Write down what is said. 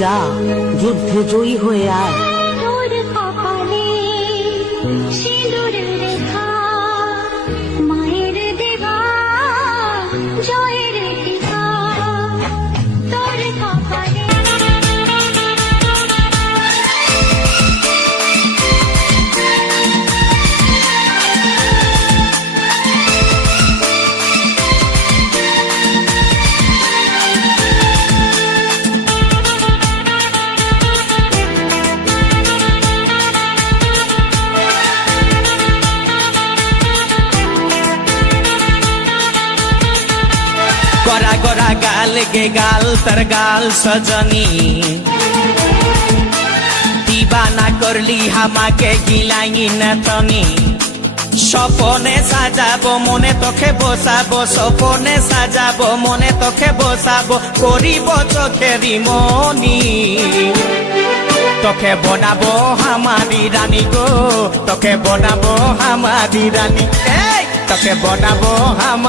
যা যুদ্ধে জয়ী হয়ে আয়। তোর কপালে সিঁদুরের রেখা, মায়ের দেওয়া জয়ের টিকা। তোর কপালে गोरा गोरा गाल गे गाल तर गाल सजनी, दीवाना करली हामाके गिलाई न तनी। सपने साजाबो मने तोखे बसाबो, सपने साजाबो मने तोखे बसाबो, करिब चोखेरी मनी। तोखे बनाबो हमारी रानी गो, तोखे बनाबो हमारी रानी, तोखे बनाबो हम